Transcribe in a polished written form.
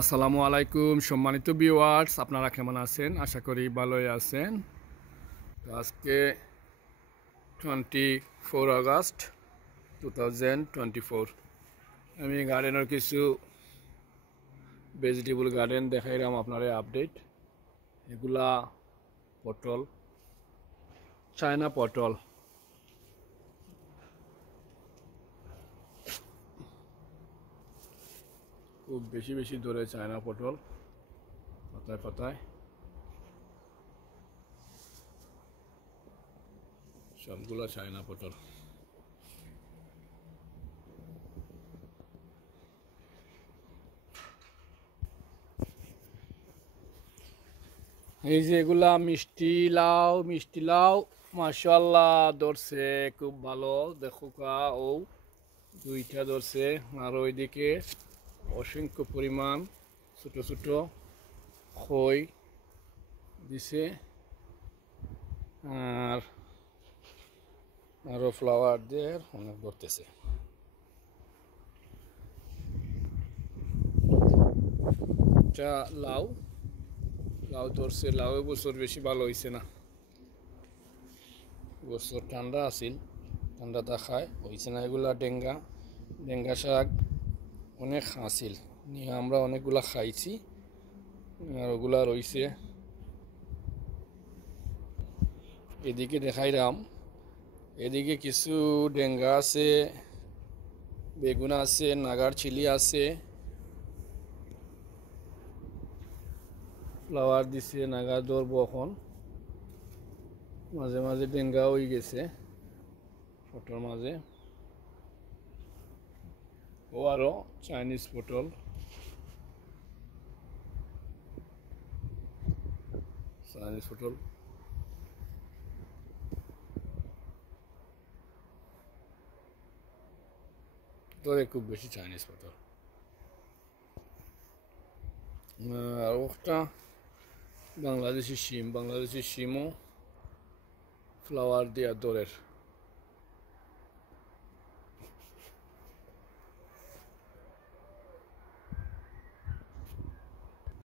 আসসালামু আলাইকুম সম্মানিত ভিউয়ার্স, আপনারা কেমন আছেন? আশা করি ভালোই আছেন। তো আজকে 24 আগস্ট 2024। আমি গার্ডেনের কিছু ভেজিটেবল গার্ডেন দেখাইলাম আপনারা আপডেট। এগুলা পটল, চায়না পটল। খুব বেশি বেশি ধরে চায়না পটল পাতায় পাতায়। সবগুলো চায়না পটল। এই যে এগুলা মিষ্টি লাউ মাশাআল্লাহ ধরছে খুব ভালো। দেখো ও দুইটা ধরছে, আর ওইদিকে অসংখ্য পরিমাণ ছোট ছোট খই দিছে, আর আরো ফ্লাওয়ার দিয়ে অনেক ধরতেছে। এটা লাউ ধরছে। লাউ এবছর বেশি ভালো হয়েছে না, এবছর ঠান্ডা আছিল, ঠান্ডা দেখায় হয়েছে না। এগুলা ডেঙ্গা শাক অনেক আছিল, নিয়ে আমরা অনেকগুলা খাইছি, আর ওগুলা রয়েছে। এদিকে দেখাইলাম, এদিকে কিছু ডেঙ্গা আছে, বেগুন আছে, নাগার চিলি আছে, ফ্লাওয়ার দিছে। নাগার ধরবো এখন, মাঝে মাঝে ডেঙ্গা হয়ে গেছে ফটোর মাঝে। ও আরো চাইনিজ পটল, ধরে খুব বেশি চাইনিজ পটল। আর ওটা বাংলাদেশি শিমও ফ্লাওয়ার দেওয়া দরের।